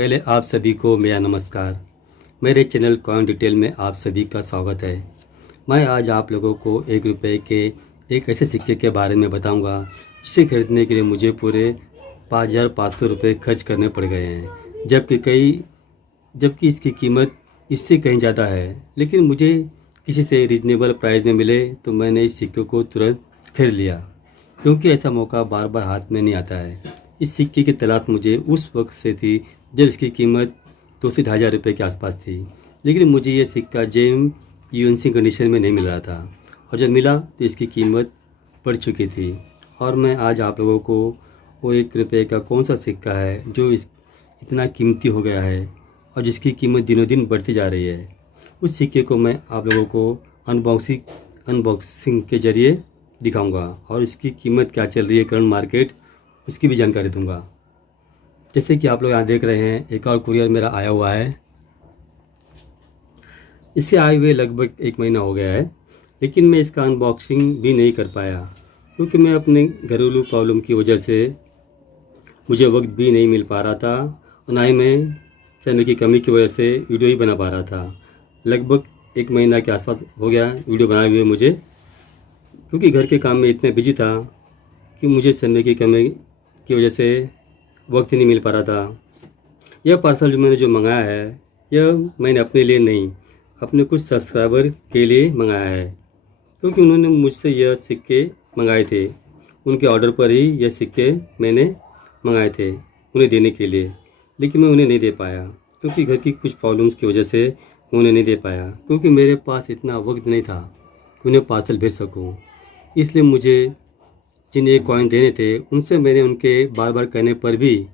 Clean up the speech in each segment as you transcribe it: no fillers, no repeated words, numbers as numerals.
पहले आप सभी को मेरा नमस्कार। मेरे चैनल कॉइन डिटेल में आप सभी का स्वागत है। मैं आज आप लोगों को 1 रुपये के एक ऐसे सिक्के के बारे में बताऊंगा जिसे खरीदने के लिए मुझे पूरे 5,500 रुपये खर्च करने पड़ गए हैं, जबकि इसकी कीमत इससे कहीं ज़्यादा है। लेकिन मुझे किसी से रीजनेबल प्राइस में मिले तो मैंने इस सिक्के को तुरंत खरीद लिया, क्योंकि ऐसा मौका बार बार हाथ में नहीं आता है। इस सिक्के की तलाश मुझे उस वक्त से थी जब इसकी कीमत 2 से 2,500 रुपये के आसपास थी, लेकिन मुझे ये सिक्का जेम यूएनसी कंडीशन में नहीं मिल रहा था, और जब मिला तो इसकी कीमत बढ़ चुकी थी। और मैं आज आप लोगों को वो 1 रुपये का कौन सा सिक्का है जो इतना कीमती हो गया है और जिसकी कीमत दिनों दिन बढ़ती जा रही है, उस सिक्के को मैं आप लोगों को अनबॉक्सिंग के ज़रिए दिखाऊंगा और इसकी कीमत क्या चल रही है करंट मार्केट, उसकी भी जानकारी दूंगा। जैसे कि आप लोग यहाँ देख रहे हैं, एक और कुरियर मेरा आया हुआ है। इसे आए हुए लगभग 1 महीना हो गया है, लेकिन मैं इसका अनबॉक्सिंग भी नहीं कर पाया, क्योंकि मैं अपने घरेलू प्रॉब्लम की वजह से मुझे वक्त भी नहीं मिल पा रहा था, और ना ही मैं समय की कमी की वजह से वीडियो ही बना पा रहा था। लगभग 1 महीना के आसपास हो गया वीडियो बनाए हुए मुझे, क्योंकि घर के काम में इतना बिजी था कि मुझे समय की कमी की वजह से वक्त ही नहीं मिल पा रहा था। यह पार्सल जो मंगाया है, यह मैंने अपने लिए नहीं, अपने कुछ सब्सक्राइबर के लिए मंगाया है, क्योंकि उन्होंने मुझसे यह सिक्के मंगाए थे। उनके ऑर्डर पर ही यह सिक्के मैंने मंगाए थे उन्हें देने के लिए, लेकिन मैं उन्हें नहीं दे पाया, क्योंकि घर की कुछ प्रॉब्लम्स की वजह से मैं उन्हें नहीं दे पाया, क्योंकि मेरे पास इतना वक्त नहीं था कि उन्हें पार्सल भेज सकूं। इसलिए मुझे जिन्हें एक कॉइन देने थे, उनसे मैंने उनके बार बार कहने पर भी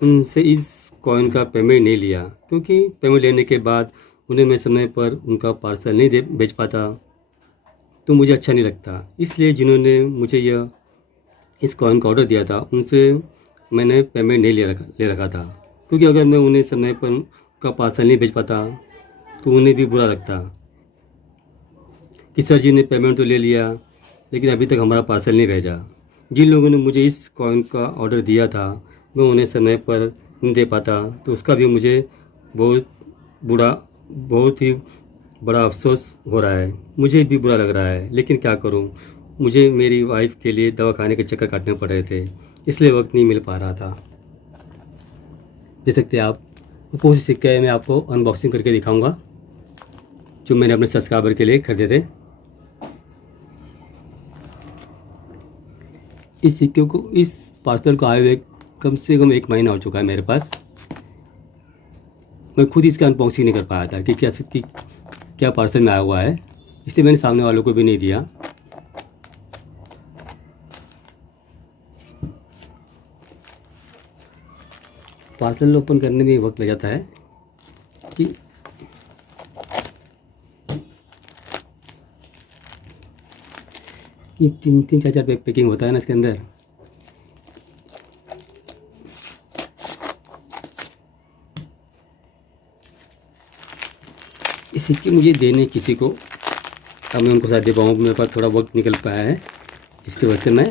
उनसे इस कॉइन का पेमेंट नहीं लिया, क्योंकि पेमेंट लेने के बाद उन्हें मैं समय पर उनका पार्सल नहीं दे भेज पाता तो मुझे अच्छा नहीं लगता। इसलिए जिन्होंने मुझे इस कॉइन का ऑर्डर दिया था, उनसे मैंने पेमेंट नहीं ले रखा था, क्योंकि अगर मैं उन्हें समय पर उनका पार्सल नहीं भेज पाता तो उन्हें भी बुरा लगता कि सर जी ने पेमेंट तो ले लिया, लेकिन अभी तक हमारा पार्सल नहीं भेजा। जिन लोगों ने मुझे इस कॉइन का ऑर्डर दिया था, मैं उन्हें समय पर नहीं दे पाता तो उसका भी मुझे बहुत ही बड़ा अफसोस हो रहा है। मुझे भी बुरा लग रहा है, लेकिन क्या करूं, मुझे मेरी वाइफ के लिए दवा खाने के चक्कर काटने पड़ रहे थे, इसलिए वक्त नहीं मिल पा रहा था। देख सकते हैं आप, कौन सी सिक्के है मैं आपको अनबॉक्सिंग करके दिखाऊंगा जो मैंने अपने सब्सक्राइबर के लिए खरीदे थे। इस सिक्के को, इस पार्सल को आए हुए कम से कम 1 महीना हो चुका है मेरे पास। मैं खुद इसका अनबॉक्सिंग नहीं कर पाया था कि क्या पार्सल में आया हुआ है, इसलिए मैंने सामने वालों को भी नहीं दिया। पार्सल ओपन करने में वक्त लग जाता है कि ये 3-3, 4-4 पैकिंग होता है ना इसके अंदर। इस सिक्के मुझे देने किसी को, अब मैं उनको साथ दे पाऊँ, मेरे पास थोड़ा वक्त निकल पाया है, इसकी वजह से मैं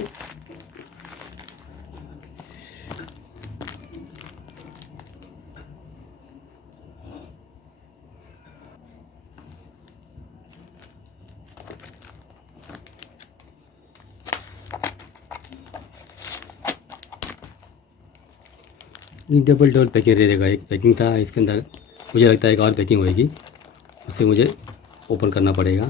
डबल पैकिंग दे देगा। एक पैकिंग था इसके अंदर, मुझे लगता है एक और पैकिंग होएगी, उसे मुझे ओपन करना पड़ेगा।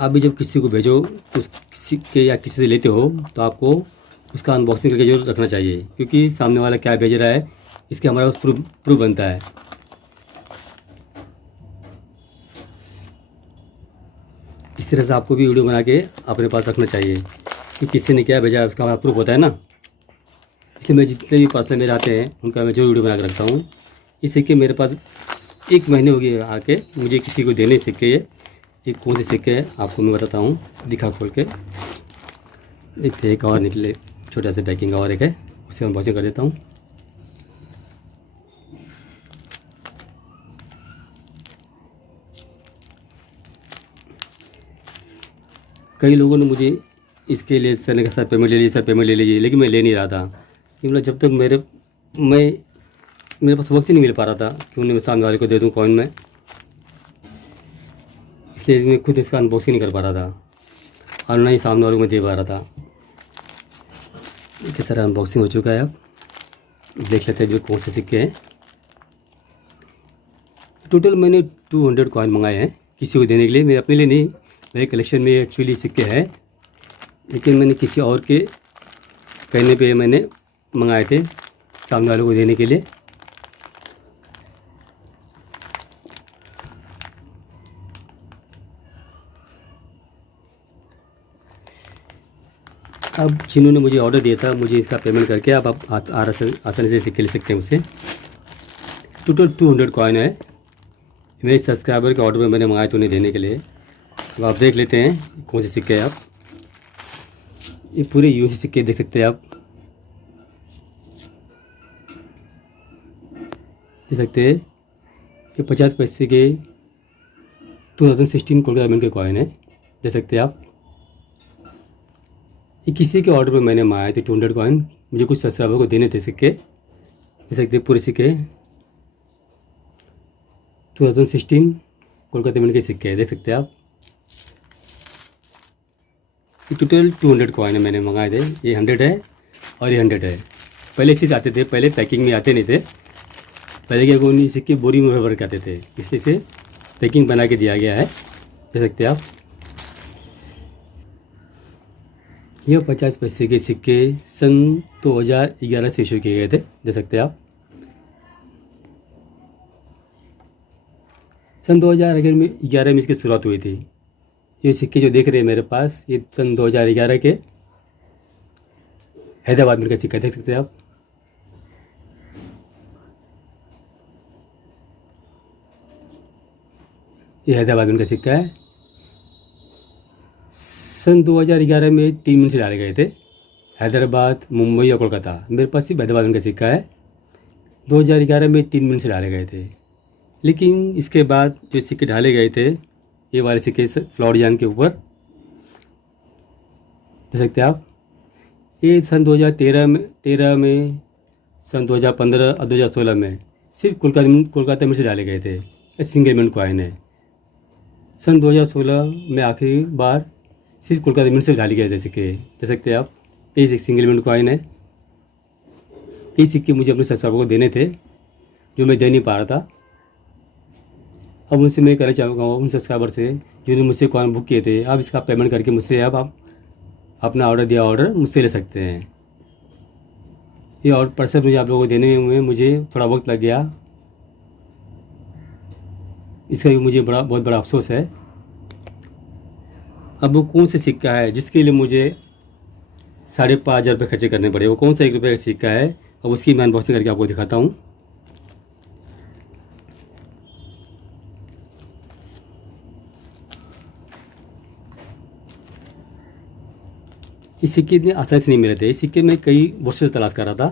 आप भी जब किसी को भेजो तो किसी के या किसी से लेते हो तो आपको उसका अनबॉक्सिंग करके जरूर रखना चाहिए, क्योंकि सामने वाला क्या भेज रहा है इसके हमारा प्रूफ बनता है। इस तरह से आपको भी वीडियो बना के अपने पास रखना चाहिए कि किसी ने क्या भेजा है उसका हमारा प्रूफ होता है ना। इसलिए मैं जितने भी पार्सल मेरे आते हैं उनका मैं जरूर वीडियो बना के रखता हूँ। इस सिक्के मेरे पास 1 महीने हो गए आके, मुझे किसी को देने सिक्के ये कौन से सिक्के है आपको मैं बताता हूँ, दिखा खोल के देखते हैं। एक और निकले, छोटा सा पैकिंग और एक है, उसे अनबॉक्सिंग कर देता हूँ। कई लोगों ने मुझे इसके लिए सर ने कहा सर पेमेंट ले लीजिए, सर पेमेंट ले लीजिए, लेकिन मैं ले नहीं रहा था। कि मतलब जब तक मेरे मेरे पास वक्त ही नहीं मिल पा रहा था कि उन्हें मैं सामने वाले को दे दूँ कॉइन में, इसलिए मैं खुद इसका अनबॉक्सिंग नहीं कर पा रहा था और ना ही सामने वाले को मैं दे पा रहा था। किस तरह अनबॉक्सिंग हो चुका है। अब देख लेते हैं जो कौन से सिक्के हैं। टोटल मैंने 200 कॉइन मंगाए हैं किसी को देने के लिए, मेरे अपने लिए नहीं। मेरे कलेक्शन में एक्चुअली सिक्के हैं, लेकिन मैंने किसी और के कहने पे मैंने मंगाए थे सामने वालों को देने के लिए। अब जिन्होंने मुझे ऑर्डर दिया था, मुझे इसका पेमेंट करके आप आसानी से सिक्के ले सकते हैं मुझसे। टोटल 200 कॉइन है, मेरे सब्सक्राइबर के ऑर्डर में मैंने मंगाए थे उन्हें देने के लिए। अब आप देख लेते हैं कौन से सिक्के हैं। आप ये पूरे यूएसए सिक्के देख सकते हैं। आप देख सकते हैं ये 50 पैसे के 2016 कोलकाता मिंट के कॉइन है, देख सकते हैं आप। ये किसी के ऑर्डर पे मैंने मंगाए थे 200 कॉइन, मुझे कुछ सब्सक्राइबर को देने थे सिक्के। देख सकते हैं पूरे सिक्के 2016 कोलकाता मिंट के सिक्के हैं, देख सकते हैं आप। ये टोटल 200 कॉइन है मैंने मंगाए थे। ये 100 है और ये 100 है। पहले चीज़ आते थे, पहले पैकिंग में आते नहीं थे। पहले क्या उन्हीं सिक्के बोरी में भर के आते थे, इसलिए से पैकिंग बना के दिया गया है, देख सकते हैं आप। यह 50 पैसे के सिक्के सन 2011 से इशू किए गए थे, देख सकते हैं आप। सन 2011 में इसकी शुरुआत हुई थी। ये सिक्के जो देख रहे हैं मेरे पास, ये सन 2011 के हैदराबाद में का सिक्का, देख सकते हैं आप। ये हैदराबाद में का सिक्का है। सन 2011 में 3 मिनट से डाले गए थे, हैदराबाद, मुंबई और कोलकाता। मेरे पास सिर्फ हैदराबाद में का सिक्का है। 2011 में 3 मिनट से डाले गए थे, लेकिन इसके बाद जो सिक्के डाले गए थे, ये वाले सिक्के फ्लोरिजान के ऊपर, देख सकते हैं आप। ये सन 2013 में, सन 2015 और 2016 में सिर्फ कोलकाता में से डाले गए थे। ये सिंगल मिनट कॉइन है। सन 2016 में आखिरी बार सिर्फ कोलकाता मिनट से डाले गए थे सिक्के, देख सकते हैं आप। ये एक सिंगल मिनट कॉइन है। ये सिक्के मुझे अपने सब्सक्राइबर को देने थे, जो मैं दे नहीं पा रहा था। अब उनसे मैं कहना चाहूँगा उन सब्सक्राइबर से जिन्होंने मुझसे कॉइन बुक किए थे, आप इसका पेमेंट करके मुझसे अब आप अपना ऑर्डर मुझसे ले सकते हैं। ये और पर्सन मुझे आप लोगों को देने में मुझे थोड़ा वक्त लग गया, इसका भी मुझे बहुत बड़ा अफसोस है। अब वो कौन सा सिक्का है जिसके लिए मुझे 5,500 रुपये खर्चे करने पड़े, वो कौन सा 1 रुपये का सिक्का है, अब उसकी मैं अनबॉक्सिंग करके आपको दिखाता हूँ। इस सिक्के इतने आसानी से नहीं मिल रहे थे। इस सिक्के में कई वर्षों से तलाश कर रहा था,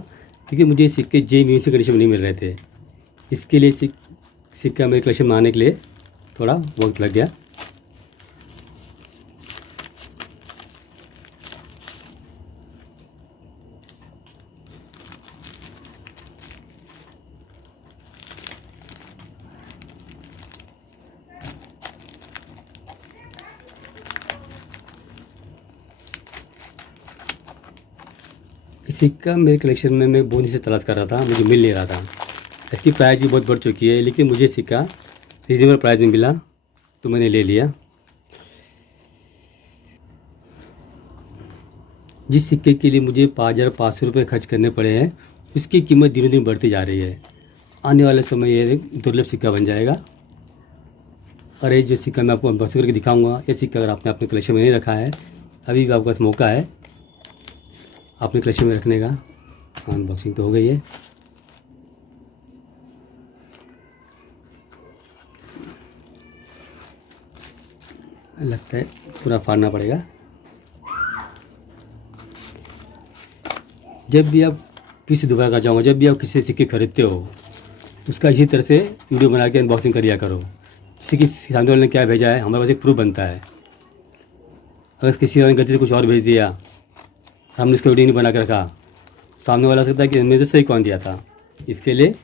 क्योंकि मुझे इस सिक्के म्यूजिक कंडीशन में नहीं मिल रहे थे। इसके लिए सिक्का मेरे कलेक्शन में आने के लिए थोड़ा वक्त लग गया। इस सिक्का मेरे कलेक्शन में मैं बहुत से तलाश कर रहा था, मुझे मिल नहीं रहा था। इसकी प्राइस भी बहुत बढ़ चुकी है, लेकिन मुझे सिक्का रीजनेबल प्राइस में मिला तो मैंने ले लिया। जिस सिक्के के लिए मुझे 5,500 रुपये खर्च करने पड़े हैं, उसकी कीमत दिनों दिन बढ़ती जा रही है। आने वाले समय ये दुर्लभ सिक्का बन जाएगा। और ये जो सिक्का मैं आपको अनबॉक्सिंग करके दिखाऊंगा, ये सिक्का अगर आपने अपने कलेक्शन में नहीं रखा है, अभी भी आपके पास मौका है अपने कलेक्शन में रखने का। अनबॉक्सिंग तो हो गई है। लगता है पूरा फाड़ना पड़ेगा। जब भी आप किसी दोबारा का चाहूँगा, जब भी आप किसी सिक्के खरीदते हो, उसका इसी तरह से वीडियो बना के अनबॉक्सिंग करिया करो। जैसे कि सामने वाले ने क्या भेजा है, हमारे पास एक प्रूफ बनता है। अगर किसी ने गलती से कुछ और भेज दिया, हमने उसका वीडियो नहीं बना के रखा, सामने वाला सकता है कि मैंने तो सही कौन दिया था। इसके लिए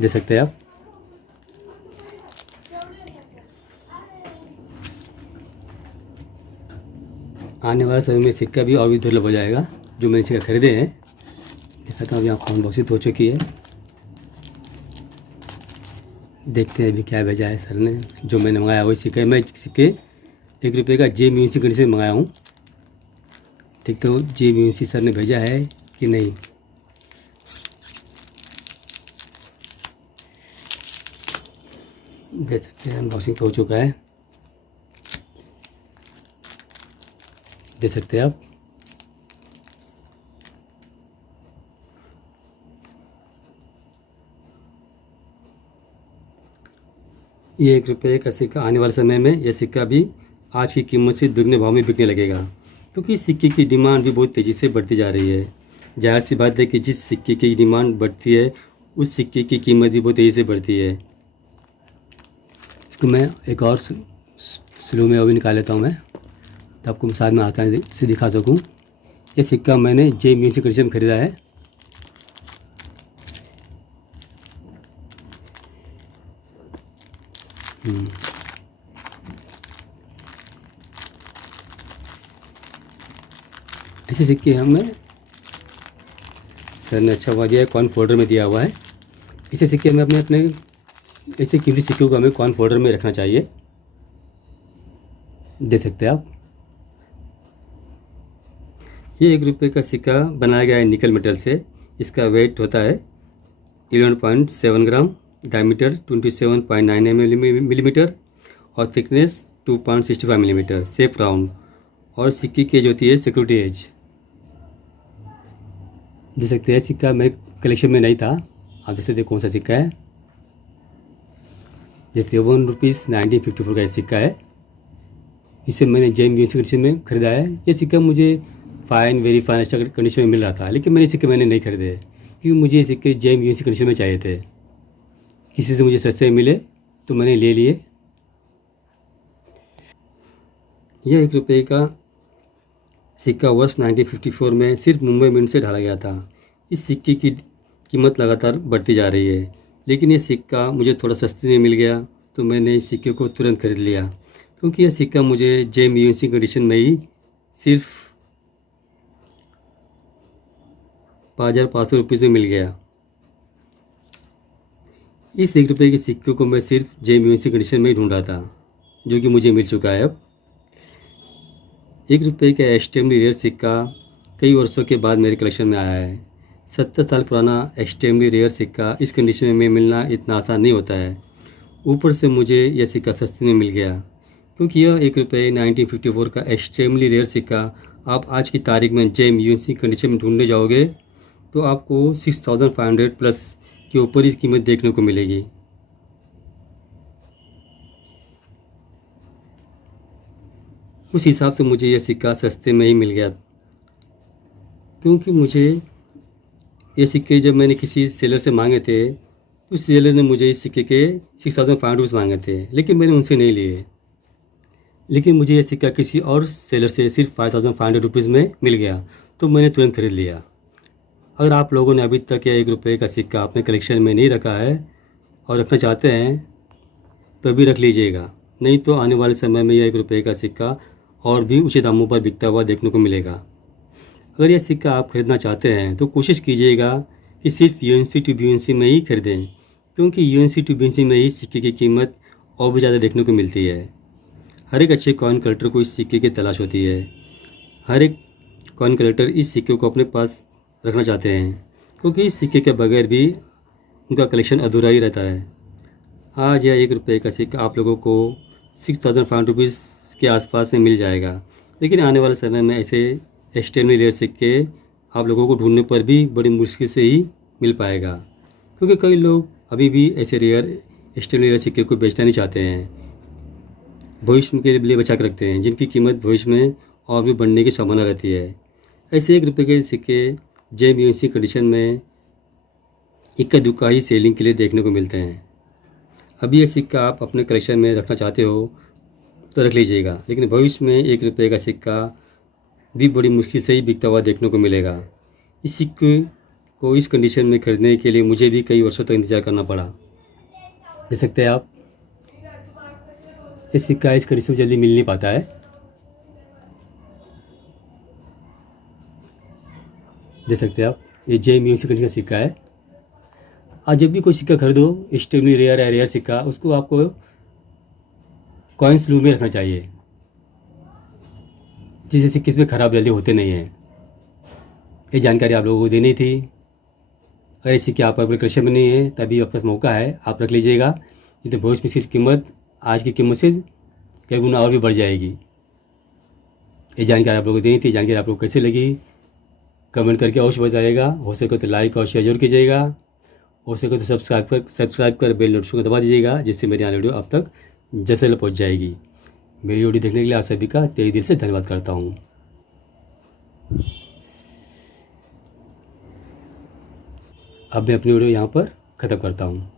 दे सकते हैं आप। आने वाला समय में सिक्का भी और भी दुर्लभ हो जाएगा। जो मैंने सिक्का खरीदे हैं, दिखाता हूँ, यहाँ अनबॉक्सिंग हो चुकी है। देखते हैं अभी क्या भेजा है सर ने। जो मैंने मंगाया वही सिक्का है। मैं सिक्के 1 रुपये का जे म्यूनिसी कंपनी से मंगाया हूँ। देखते हो जे म्यूनिसी सर ने भेजा है कि नहीं। देख सकते हैं अनबॉक्सिंग तो हो चुका है, देख सकते हैं आप। ये 1 रुपये का सिक्का आने वाले समय में यह सिक्का भी आज की कीमत से दुगने भाव में बिकने लगेगा, क्योंकि इस सिक्के की डिमांड भी बहुत तेज़ी से बढ़ती जा रही है। जाहिर सी बात है कि जिस सिक्के की डिमांड बढ़ती है उस सिक्के की कीमत भी बहुत तेज़ी से बढ़ती है। इसको मैं एक और स्लो में अभी निकाल लेता हूँ मैं, तो आपको साथ में आसानी से दिखा सकूँ। ये सिक्का मैंने जे म्यूनिसी कंपनी से खरीदा है। ऐसे सिक्के हमें सर ने अच्छा हुआ दिया है, कॉइन फोल्डर में दिया हुआ है। इसे सिक्के में अपने ऐसे कीमती सिक्कों को हमें कॉइन फोल्डर में रखना चाहिए। देख सकते हैं आप। ये 1 रुपये का सिक्का बनाया गया है निकल मेटल से। इसका वेट होता है 11.7 ग्राम, डायमीटर 27.99 मिलीमीटर और थिकनेस 2.65 मिलीमीटर, शेप राउंड। और सिक्के की एज होती है सिक्योरिटी एज। देख सकते हैं सिक्का मैं कलेक्शन में नहीं था। आप देख सकते कौन सा सिक्का है। जैसे 1 रुपीज़ 1954 का सिक्का है। इसे मैंने जे म्यूनिसी कंपनी में ख़रीदा है। ये सिक्का मुझे वेरी फाइन अच्छा कंडीशन में मिल रहा था, लेकिन सिक्के मैंने नहीं खरीदे क्योंकि मुझे ये सिक्के जे म्यूनिसी कंडीशन में चाहिए थे। किसी से मुझे सस्ते मिले तो मैंने ले लिए। यह 1 रुपये का सिक्का वर्ष 1954 में सिर्फ मुंबई मिंट से ढाला गया था। इस सिक्के की कीमत लगातार बढ़ती जा रही है, लेकिन ये सिक्का मुझे थोड़ा सस्ते में मिल गया तो मैंने इस सिक्के को तुरंत खरीद लिया, क्योंकि यह सिक्का मुझे जे म्यूनिसी कंडीशन में ही सिर्फ 5,500 रुपीज़ में मिल गया। इस 1 रुपये के सिक्के को मैं सिर्फ जे म्यूनिसी कंडीशन में ही ढूंढ रहा था, जो कि मुझे मिल चुका है अब। 1 रुपये का एक्सट्रीमली रेयर सिक्का कई वर्षों के बाद मेरे कलेक्शन में आया है। 70 साल पुराना एक्सट्रीमली रेयर सिक्का इस कंडीशन में मिलना इतना आसान नहीं होता है। ऊपर से मुझे यह सिक्का सस्ते में मिल गया, क्योंकि यह 1 रुपये 1954 का एक्सट्रीमली रेयर सिक्का आप आज की तारीख में जे म्यूनिसी कंडीशन में ढूंढने जाओगे तो आपको 6500 प्लस के ऊपर ही कीमत देखने को मिलेगी। उस हिसाब से मुझे यह सिक्का सस्ते में ही मिल गया, क्योंकि मुझे ये सिक्के जब मैंने किसी सेलर से मांगे थे तो उस सेलर ने मुझे इस सिक्के के 6500 रुपीज़ मांगे थे, लेकिन मैंने उनसे नहीं लिए। लेकिन मुझे ये सिक्का किसी और सेलर से सिर्फ 5500 रुपीज़ में मिल गया तो मैंने तुरंत खरीद लिया। अगर आप लोगों ने अभी तक यह 1 रुपये का सिक्का अपने कलेक्शन में नहीं रखा है और रखना चाहते हैं तो अभी रख लीजिएगा, नहीं तो आने वाले समय में यह 1 रुपये का सिक्का और भी ऊँचे दामों पर बिकता हुआ देखने को मिलेगा। अगर यह सिक्का आप खरीदना चाहते हैं तो कोशिश कीजिएगा कि सिर्फ यूएनसी टू बीएनसी में ही खरीदें, क्योंकि यूएनसी टू बीएनसी में ही सिक्के की कीमत और भी ज़्यादा देखने को मिलती है। हर एक अच्छे कॉइन कलेक्टर को इस सिक्के की तलाश होती है। हर एक कॉइन कलेक्टर इस सिक्के को अपने पास रखना चाहते हैं, क्योंकि इस सिक्के के बगैर भी उनका कलेक्शन अधूरा ही रहता है। आज यह 1 रुपये का सिक्का आप लोगों को 6500 रुपीज़ के आसपास में मिल जाएगा, लेकिन आने वाले समय में ऐसे एक्सट्रीमली रेयर सिक्के आप लोगों को ढूंढने पर भी बड़ी मुश्किल से ही मिल पाएगा, क्योंकि कई लोग अभी भी ऐसे एक्सट्रीमली रेयर सिक्के को बेचना नहीं चाहते हैं, भविष्य के लिए बचा कर रखते हैं, जिनकी कीमत भविष्य में और भी बढ़ने की संभावना रहती है। ऐसे 1 रुपये के सिक्के जे म्यूनिसी कंडीशन में इक्का दुक्का ही सेलिंग के लिए देखने को मिलते हैं। अभी ये सिक्का आप अपने कलेक्शन में रखना चाहते हो तो रख लीजिएगा, लेकिन भविष्य में 1 रुपये का सिक्का भी बड़ी मुश्किल से ही बिकता हुआ देखने को मिलेगा। इस सिक्के को इस कंडीशन में खरीदने के लिए मुझे भी कई वर्षों तक इंतज़ार करना पड़ा। देख सकते हैं आप, ये सिक्का इस कंडीशन में जल्दी मिल नहीं पाता है। देख सकते हैं आप, ये जे म्यूजिक कंडीशन का सिक्का है। आप जब भी कोई सिक्का खरीदो, एक्सट्रीमली रेयर है, रेयर सिक्का, उसको आपको कॉइन्स लूप में रखना चाहिए, जिससे सिक्के इसमें ख़राब जल्दी होते नहीं हैं। ये जानकारी आप लोगों को देनी थी। अगर ये सिक्के आपका कलेक्शन में नहीं है तभी आपके पास मौका है, आप रख लीजिएगा। नहीं तो भविष्य में इसकी कीमत आज की कीमत से कई गुना और भी बढ़ जाएगी। ये जानकारी आप लोगों को देनी थी। जानकारी आप लोगों को कैसे लगी कमेंट करके अवश्य बताइएगा। हो सके तो लाइक और शेयर जरूर कीजिएगा। हो सके तो सब्सक्राइब कर बेल नोटिफिकेशन दबा दीजिएगा, जिससे मेरी आने वीडियो आप तक जैसे पहुँच जाएगी। मेरी वीडियो देखने के लिए आप सभी का तहे दिल से धन्यवाद करता हूँ। अब मैं अपनी वीडियो यहाँ पर ख़त्म करता हूँ।